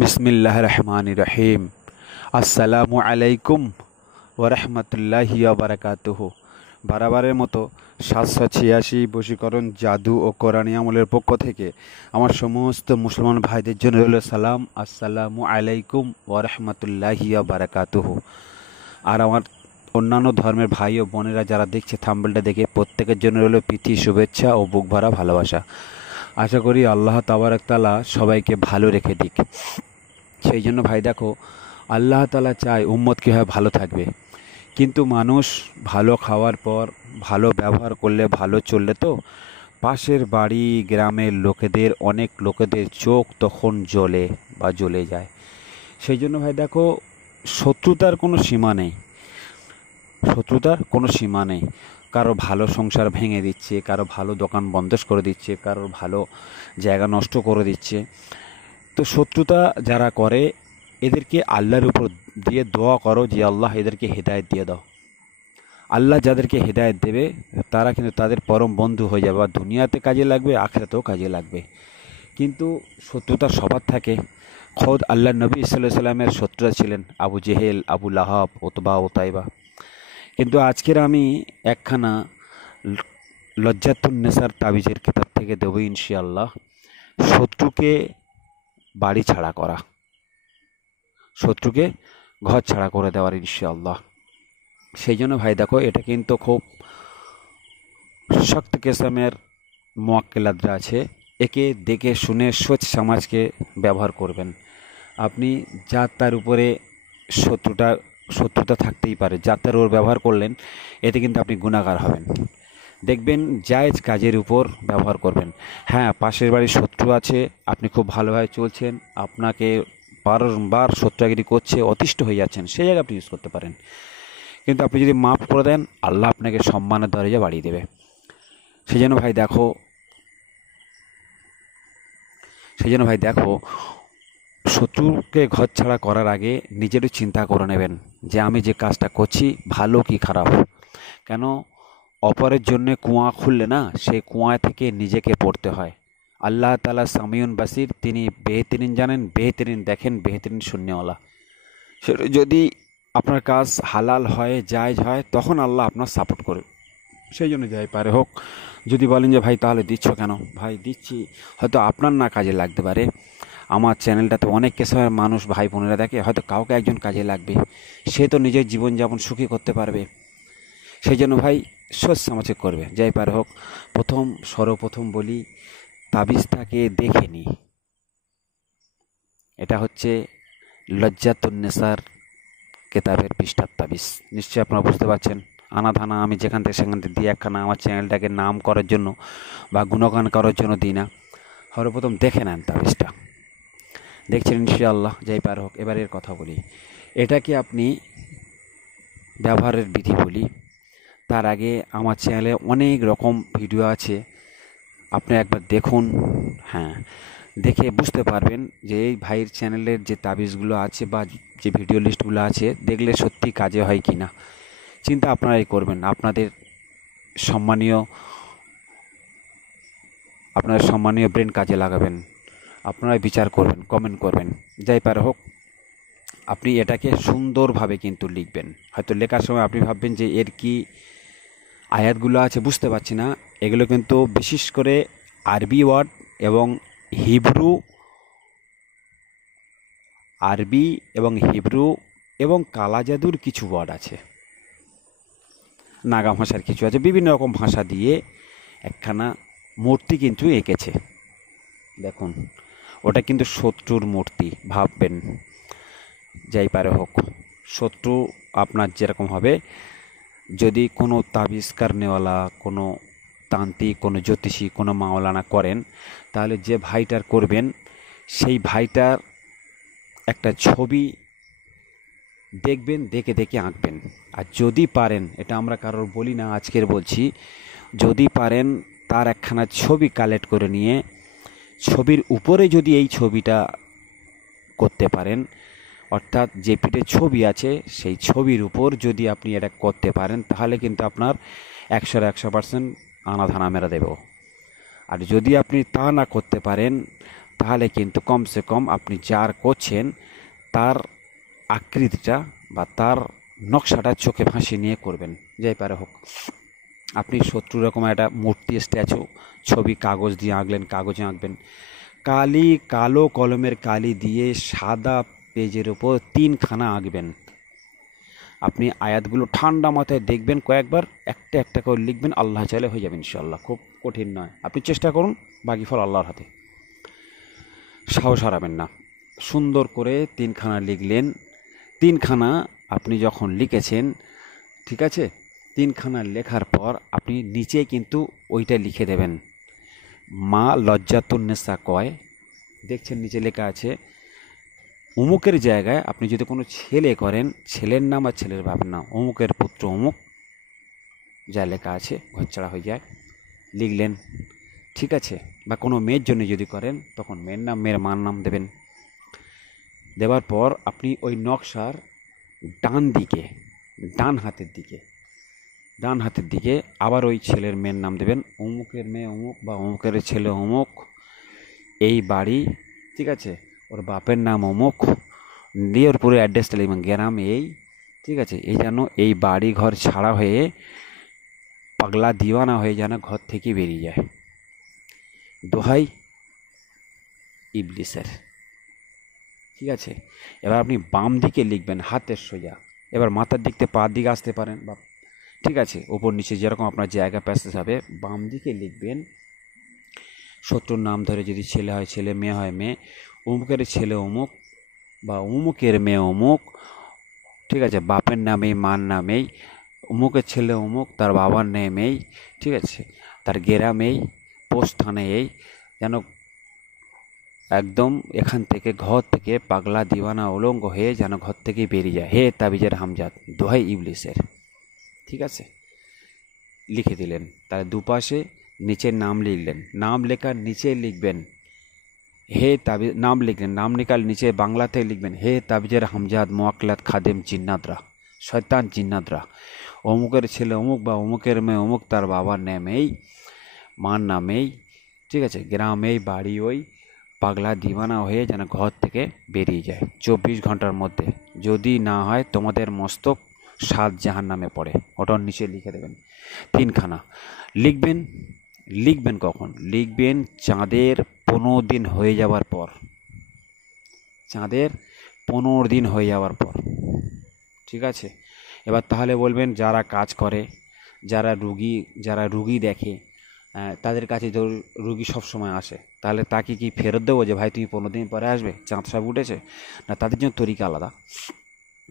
বিসমিল্লাহির রহমানির রহিম। আসসালামু আলাইকুম ওয়া রাহমাতুল্লাহি ওয়া বারাকাতুহু। বারবারের মতো 786 বশীকরণ জাদু ও কোরআনী আমলের পক্ষ থেকে আমার সমস্ত মুসলমান ভাইদের জন্য রইল সালাম। আসসালামু আলাইকুম ওয়া রাহমাতুল্লাহি ওয়া বারাকাতুহু। আর আমার অন্যান্য ধর্মের ভাই ও বোনেরা যারা দেখছে থাম্বনেলটা দেখে, প্রত্যেকের জন্য রইল প্রীতি, শুভেচ্ছা ও বুক ভরা ভালোবাসা। আশা করি আল্লাহ তাবারক তাআলা সবাইকে ভালো রেখে দিক। সেই জন্য ভাই দেখো, আল্লাহ তাআলা চায় উম্মত কীভাবে ভালো থাকবে, কিন্তু মানুষ ভালো খাওয়ার পর, ভালো ব্যবহার করলে, ভালো চললে তো পাশের বাড়ি গ্রামের লোকেদের, অনেক লোকেদের চোখ তখন জ্বলে যায়। সেই জন্য ভাই দেখো, শত্রুতার কোনো সীমা নেই। কারো ভালো সংসার ভেঙে দিচ্ছে, কারো ভালো দোকান বন্ধ করে দিচ্ছে, কারো ভালো জায়গা নষ্ট করে দিচ্ছে। তো শত্রুতা যারা করে, এদেরকে আল্লাহর উপর দিয়ে দোয়া করো যে আল্লাহ এদেরকে হেদায়েত দিয়ে দাও। আল্লাহ যাদেরকে হেদায়েত দেবে তারা কিন্তু তাদের পরম বন্ধু হয়ে যাবে, আর দুনিয়াতে কাজে লাগবে, আখিরাতেও কাজে লাগবে। কিন্তু শত্রুতা সবার থাকে। খোদ আল্লাহ নবী সাল্লাল্লাহু আলাইহি সাল্লামের শত্রুরা ছিলেন আবু জেহেল, আবু লাহাব, উতবা, উতাইবা। কিন্তু আজকের আমি একখানা লজ্জাতুন্নেসার তাবিজের কিতাব থেকে দেবো ইনশাআল্লাহ, শত্রুকে বাড়ি ছাড়া করা, শত্রুকে ঘর ছাড়া করে দেওয়ার ইনশাআল্লাহ। সেই জন্য ভাই দেখো, এটা কিন্তু খুব শক্ত কিসমের মুআক্কেলাতরা আছে। একে দেখে শুনে সোচ সমাজকে ব্যবহার করবেন। আপনি যার তার উপরে শত্রুতা থাকতেই পারে, যার তার ওর ব্যবহার করলেন, এতে কিন্তু আপনি গুনাহগার হবেন। দেখবেন জায়েজ কাজের উপর ব্যবহার করবেন। হ্যাঁ, পাশের বাড়ির শত্রু আছে, আপনি খুব ভালোভাবে চলছেন, আপনাকে বারবার শত্রুগিরি করছে, অতিষ্ঠ হয়ে যাচ্ছেন, সেই জায়গায় আপনি ইউজ করতে পারেন। কিন্তু আপনি যদি মাফ করে দেন, আল্লাহ আপনাকে সম্মানের দরজা বাড়িয়ে দেবে। সেই জন্য ভাই দেখো, শত্রুকে ঘর ছাড়া করার আগে নিজেরও চিন্তা করে নেবেন যে আমি যে কাজটা করছি ভালো কি খারাপ। কেন অপরের জন্য কুয়া খুললে না, সেই কুয়া থেকে নিজেকে পড়তে হয়। আল্লাহ তাআলা সামিউন বাসির, তিনি বেহতরিন জানেন, বেহতরিন দেখেন, বেহতরিন শূন্যওয়ালা। সেটা যদি আপনার কাজ হালাল হয়, জায়েজ হয়, তখন আল্লাহ আপনার সাপোর্ট করবে। সেই জন্য যাই পারে হোক, যদি বলেন যে ভাই তাহলে দিচ্ছ কেন, ভাই দিচ্ছি, হয়তো আপনার না কাজে লাগতে পারে। আমার চ্যানেলটাতে অনেক কিসমের মানুষ ভাই বোনেরা দেখে, হয়তো কাউকে একজন কাজে লাগবে, সে তো নিজের জীবনযাপন সুখী করতে পারবে। সেই জন্য ভাই সোচ সমাজে করবে, যাই পারে হোক। সর্বপ্রথম বলি, তাবিজটাকে দেখে নি। এটা হচ্ছে লজ্জাতুন্নেসার কেতাবের পৃষ্ঠার তাবিজ। নিশ্চয়ই আপনারা বুঝতে পারছেন। আনাধানা আমি যেখান থেকে সেখান থেকে দিয়ে একখানা আমার চ্যানেলটাকে নাম করার জন্য বা গুণগান করার জন্য দিই না। সর্বপ্রথম দেখে নেন তাবিজটা। দেখছেন ইনশাআল্লাহ, যাই পার হোক। এবারের কথা বলি, এটাকে আপনি ব্যবহারের বিধি বলি। তার আগে আমার চ্যানেলে অনেক রকম ভিডিও আছে, আপনি একবার দেখুন। হ্যাঁ, দেখে বুঝতে পারবেন যে এই ভাইয়ের চ্যানেলের যে তাবিজগুলো আছে বা যে ভিডিও লিস্টগুলো আছে, দেখলে সত্যি কাজে হয় কি না চিন্তা আপনারাই করবেন। আপনাদের সম্মানীয় ব্রেন কাজে লাগাবেন, আপনারাই বিচার করবেন, কমেন্ট করবেন। যাই পারে হোক, আপনি এটাকে সুন্দরভাবে কিন্তু লিখবেন। হয়তো লেখার সময় আপনি ভাববেন যে এর কি আয়াতগুলো আছে বুঝতে পারছি না। এগুলো কিন্তু বিশেষ করে আরবি ওয়ার্ড এবং হিব্রু এবং কালা জাদুর কিছু ওয়ার্ড আছে, নাগা ভাষার কিছু আছে, বিভিন্ন রকম ভাষা দিয়ে একখানা মূর্তি কিন্তু এঁকেছে। দেখুন, ওটা কিন্তু শত্রুর মূর্তি ভাববেন। যাই পারে হোক, শত্রু আপনার যেরকম হবে, যদি কোনো তাবিজ কারনেওয়ালা, কোনো তান্ত্রিক, কোনো জ্যোতিষী, কোনো মাওলানা করেন, তাহলে যে ভাইটার করবেন সেই ভাইটার একটা ছবি দেখবেন, দেখে আঁকবেন। আর যদি পারেন, এটা আমরা কারোর বলি না, আজকের বলছি, যদি পারেন তার একখানা ছবি কালেক্ট করে নিয়ে ছবির উপরে যদি এই ছবিটা করতে পারেন, অর্থাৎ যে পিঠে ছবি আছে সেই ছবির উপর যদি আপনি এটা করতে পারেন, তাহলে কিন্তু আপনার 100% আনাধানা মেরা দেব। আর যদি আপনি তা না করতে পারেন, তাহলে কিন্তু কমসে কম আপনি যার করছেন তার আকৃতিটা বা তার নকশাটা চোখে ফাঁসি নিয়ে করবেন, যাই পারে হোক। আপনি 70 রকম একটা মূর্তি, স্ট্যাচু, ছবি কাগজ দিয়ে আঁকলেন, কাগজে আঁকবেন। কালো কলমের কালি দিয়ে সাদা পেজের ওপর 3খানা আঁকবেন। আপনি আয়াতগুলো ঠান্ডা মাথায় দেখবেন, কয়েকবার একটা একটা করে লিখবেন, আল্লাহ চাইলে হয়ে যাবে ইনশাআল্লাহ। খুব কঠিন নয়, আপনি চেষ্টা করুন, বাকি ফল আল্লাহর হাতে। সাহস হারাবেন না। সুন্দর করে 3খানা লিখলেন। 3খানা আপনি যখন লিখেছেন, ঠিক আছে, 3খানা লেখার পর আপনি নিচে কিন্তু ওইটা লিখে দেবেন, মা লজ্জাতুন্নেসা কয়। দেখছেন নিচে লেখা আছে, অমুকের জায়গায় আপনি যদি কোনো ছেলে করেন, ছেলের নাম আর ছেলের বাবার নাম, অমুকের পুত্র অমুক, যা লেখা আছে ঘরছাড়া হয়ে যায়, লিখলেন, ঠিক আছে। বা কোনো মেয়ের জন্য যদি করেন, তখন মেয়ের নাম, মেয়ের মার নাম দেবেন। দেওয়ার পর আপনি ওই নকশার ডান হাতের দিকে আবার ওই ছেলের মেয়ের নাম দেবেন, অমুকের মেয়ে অমুক বা অমুকের ছেলে অমুক, এই বাড়ি, ঠিক আছে, ওর বাপের নাম অমুক, দিয়ে ওর পুরো অ্যাড্রেসটা লিখবেন, গ্রাম এই, ঠিক আছে। এই যেন এই বাড়ি ঘর ছাড়া হয়ে পাগলা দিওয়ানা হয়ে যেন ঘর থেকে বেরিয়ে যায়, দোহাই ইবলিসের, ঠিক আছে। এবার আপনি বাম দিকে লিখবেন হাতের সোজা। এবার মাথার দিক থেকে পার দিকে আসতে পারেন, বা ঠিক আছে, ওপর নিচে যেরকম আপনার জায়গা প্যাসেজ হবে। বাম দিকে লিখবেন শত্রুর নাম ধরে, যদি ছেলে হয় ছেলে, মেয়ে হয় মেয়ে, অমুকের ছেলে অমুক বা অমুকের মেয়ে অমুক, ঠিক আছে, বাপের নামেই মার নামেই, অমুকের ছেলে অমুক, তার বাবার নামেই, ঠিক আছে, তার গ্রামেই, পোস্ট থানে এই, যেন একদম এখান থেকে ঘর থেকে পাগলা দিওয়ানা উলঙ্গ হয়ে যেন ঘর থেকে বেরিয়ে যায়, হে তাবিজের হামজাদ, দোহাই ইবলিসের, ঠিক আছে। লিখে দিলেন। তার দুপাশে নিচের নাম লিখলেন, নাম লেখার নিচে লিখবেন হে তাবিজ, নাম লিখলেন, নাম লেখার নিচে বাংলাতে লিখবেন, হে তাবিজের হামজাদ মোয়াক্কিলাত খাদেম জিন্নাতরা, শয়তান জিন্নাতরা, অমুকের ছেলে অমুক বা অমুকের মেয়ে অমুক, তার বাবার নামেই, মার নামেই, ঠিক আছে, গ্রামেই, বাড়ি ওই, পাগলা দিওয়ানা হয়ে যেন ঘর থেকে বেরিয়ে যায় 24 ঘন্টার মধ্যে। যদি না হয় তোমাদের মস্তক 7 জাহান্নামে পড়ে। ওটার নিচে লিখে দেবেন 3খানা। লিখবেন কখন? লিখবেন চাঁদের 15 দিন হয়ে যাওয়ার পর, চাঁদের 15 দিন হয়ে যাওয়ার পর, ঠিক আছে। এবার তাহলে বলবেন, যারা কাজ করে, যারা রুগী দেখে, তাদের কাছে তো রুগী সবসময় আসে, তাহলে তাকে কি ফেরত দেবো যে ভাই তুমি 15 দিন পরে আসবে, চাঁদ সব উঠেছে? না, তাদের জন্য তরিকা আলাদা।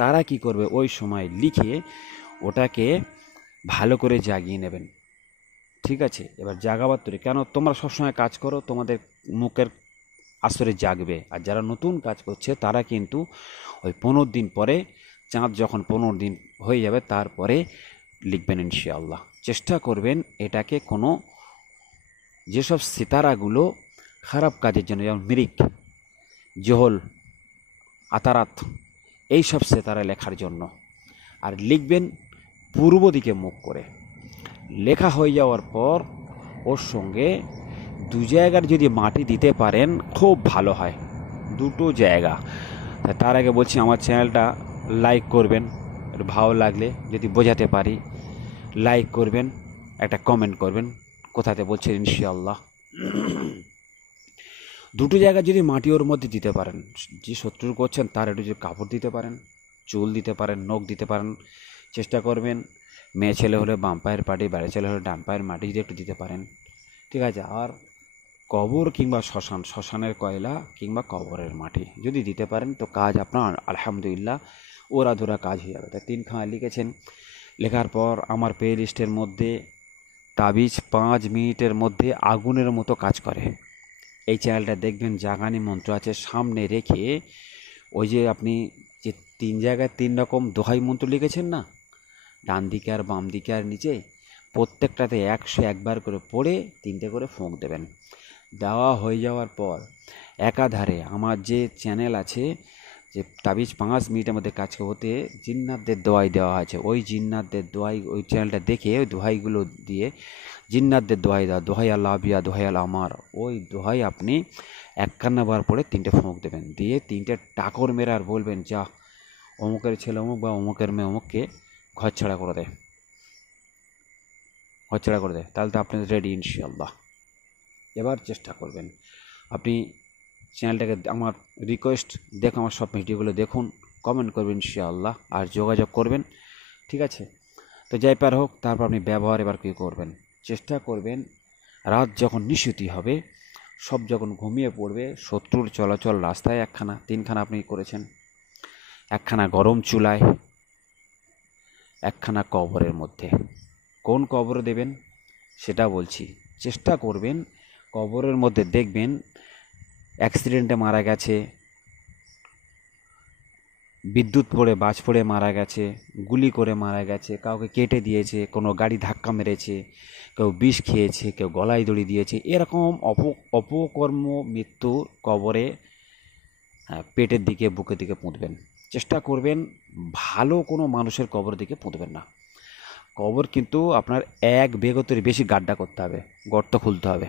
তারা কি করবে, ওই সময় লিখে ওটাকে ভালো করে জাগিয়ে নেবেন, ঠিক আছে। এবার জাগাবার তরি, কেন তোমরা সবসময় কাজ করো, তোমাদের মুখের আসরে জাগবে। আর যারা নতুন কাজ করছে তারা কিন্তু ওই 15 দিন পরে, চাঁদ যখন 15 দিন হয়ে যাবে তারপরে লিখবেন ইনশাআল্লাহ। চেষ্টা করবেন এটাকে কোনো, যেসব সিতারাগুলো খারাপ কাজের জন্য, যেমন মিরিক, জহল, আতারাত, এইসব সিতারা লেখার জন্য। আর লিখবেন পূর্ব দিকে মুখ করে। লেখা হয়ে যাওয়ার পর ওর সঙ্গে 2 জায়গার যদি মাটি দিতে পারেন খুব ভালো হয়, 2টো জায়গা। তার আগে বলছি, আমার চ্যানেলটা লাইক করবেন, ভালো লাগলে যদি বোঝাতে পারি লাইক করবেন, একটা কমেন্ট করবেন কোথাতে বলছেন ইনশাআল্লাহ। 2টো জায়গা যদি মাটি ওর মধ্যে দিতে পারেন, যে শত্রু করছেন তার একটু যদি কাপড় দিতে পারেন, চুল দিতে পারেন, নখ দিতে পারেন, চেষ্টা করবেন মেয়ে ছেলে হলে বাম পায়ের পাটি, বাড়ি ছেলে হলে ডান পায়ের মাটি যদি একটু দিতে পারেন, ঠিক আছে। আর কবর কিংবা শ্মশানের কয়লা কিংবা কবরের মাটি যদি দিতে পারেন তো কাজ আপনার আলহামদুলিল্লাহ ওরা ধরা কাজ হয়ে যাবে। তাই 3খানা লিখেছেন। লেখার পর আমার প্লে লিস্টের মধ্যে তাবিজ 5 মিনিটের মধ্যে আগুনের মতো কাজ করে, এই চ্যানেলটা দেখবেন। জাগানি মন্ত্র আছে, সামনে রেখে ওই যে আপনি যে 3 জায়গায় 3 রকম দোহাই মন্ত্র লিখেছেন না, ডান দিকে আর বাম দিকে আর নিচে, প্রত্যেকটাতে 101 বার করে পড়ে 3টে করে ফোঁক দেবেন। দেওয়া হয়ে যাওয়ার পর একাধারে আমার যে চ্যানেল আছে, যে তাবিজ 5 মিনিটের মধ্যে কাজ হতে জিন্নাতদের দোয়াই দেওয়া আছে। ওই জিন্নাতদের দোয়াই ওই চ্যানেলটা দেখে ওই দোহাইগুলো দিয়ে জিন্নাতদের দোহাই দেওয়া, দোহাই আল্লাহ আবিয়া, দোহাই আল্লাহ আমার, ওই দোহাই আপনি 51 বার পরে 3টে ফুঁক দেবেন। দিয়ে 3টে টাকর মেরে আর বলবেন, যা অমুকের ছেলে অমুক বা অমুকের মেয়ে অমুককে ঘর ছাড়া করে দেয়, ঘর ছাড়া করে দেয়। তাহলে তো আপনি রেডি ইনশাআল্লাহ। এবার চেষ্টা করবেন আপনি চ্যানেলটাকে, আমার রিকোয়েস্ট দেখুন, আমার সব ভিডিওগুলো দেখুন, কমেন্ট করবেন ইনশাআল্লাহ, আর যোগাযোগ করবেন, ঠিক আছে? তো যাই পার হোক, তারপর আপনি ব্যবহার এবার কী করবেন, চেষ্টা করবেন রাত যখন নিশুতি হবে, সব যখন ঘুমিয়ে পড়বে, শত্রুর চলাচল রাস্তায় 3খানা আপনি করেছেন, 1খানা গরম চুলায়, 1খানা কবরের মধ্যে। কোন কবর দেবেন সেটা বলছি। চেষ্টা করবেন কবরের মধ্যে, দেখবেন অ্যাক্সিডেন্টে মারা গেছে, বিদ্যুৎ পড়ে বাজ পড়ে মারা গেছে, গুলি করে মারা গেছে, কাউকে কেটে দিয়েছে, কোনো গাড়ি ধাক্কা মেরেছে, কেউ বিষ খেয়েছে, কেউ গলায় দড়ি দিয়েছে, এরকম অপকর্ম মৃত্যু কবরে পেটের দিকে বুকের দিকে পুঁতবেন। চেষ্টা করবেন ভালো কোনো মানুষের কবর দিকে পুঁতবেন না। কবর কিন্তু আপনার 1 বিঘতের বেশি গাড্ডা করতে হবে, গর্ত খুলতে হবে,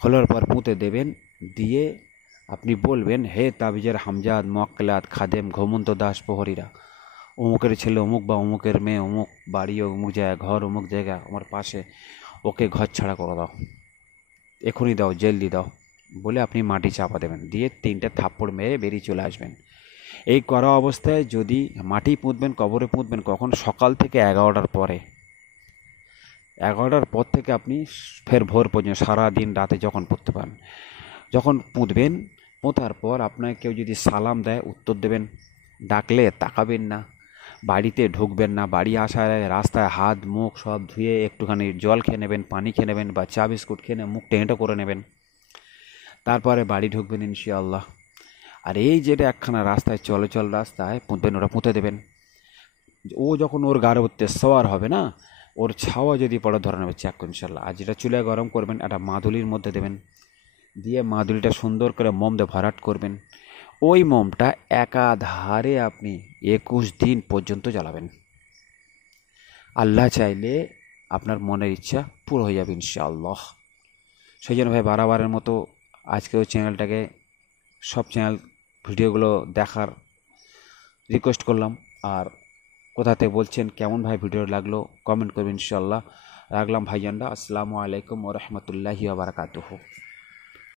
খোলার পর পুঁতে দেবেন। দিয়ে আপনি বলবেন, হে তাবিজের হামজাদ, মোয়াক্কেলাত, খাদেম, ঘুমন্ত দাস, প্রহরীরা, অমুকের ছেলে অমুক বা অমুকের মেয়ে অমুক বাড়ি অমুক জায়গা, ঘর অমুক জায়গা আমার পাশে, ওকে ঘর ছাড়া করে দাও, এখনই দাও, জলদি দাও বলে আপনি মাটি চাপা দেবেন। দিয়ে 3টে থাপ্পড় মেরে বেরিয়ে চলে আসবেন। এই করা অবস্থায় যদি মাটি পুঁতবেন, কবরে পুঁতবেন কখন, সকাল থেকে 11টার পরে, 11টার পর থেকে আপনি ফের ভোর পর্যন্ত সারাদিন রাতে যখন পুঁততে পারেন, যখন পুঁতবেন, পোঁতার পর আপনাকে কেউ যদি সালাম দেয় উত্তর দেবেন, ডাকলে তাকাবেন না, বাড়িতে ঢুকবেন না, বাড়ি আসার আগে রাস্তায় হাত মুখ সব ধুয়ে একটুখানি জল খেয়ে নেবেন, পানি খেয়ে নেবেন বা চা বিস্কুট খেয়ে মুখ টেঁটো করে নেবেন, তারপরে বাড়ি ঢুকবেন ইনশাআল্লাহ। আর এই যেটা 1খানা রাস্তায় চলাচল রাস্তায় পুঁতবেন, ওটা পুঁতে দেবেন। ও যখন ওর গাড়ি উঠতে সওয়ার হবে না, ওর ছাওয়া যদি পড়ে ধরে নেবে চেক করে ইনশাআল্লাহ। আর যেটা চুলায় গরম করবেন, একটা মাদুলির মধ্যে দেবেন, দিয়ে মাদুলিটা সুন্দর করে মোম দিয়ে ভরাট করবেন। ওই মোমটা একাধারে আপনি 21 দিন পর্যন্ত জ্বালাবেন। আল্লাহ চাইলে আপনার মনের ইচ্ছা পুরো হয়ে যাবে ইনশাআল্লাহ। সেই জন্য ভাই বারবারের মতো আজকে ওই চ্যানেলটাকে, সব চ্যানেল ভিডিওগুলো দেখার রিকোয়েস্ট করলাম। আর কোথা থেকে বলছেন, কেমন ভাই ভিডিও লাগলো, কমেন্ট করবেন ইনশাআল্লাহ। রাখলাম ভাইজানরা, আসসালামু আলাইকুম ওয়া রাহমাতুল্লাহি ওয়া বারাকাতুহু।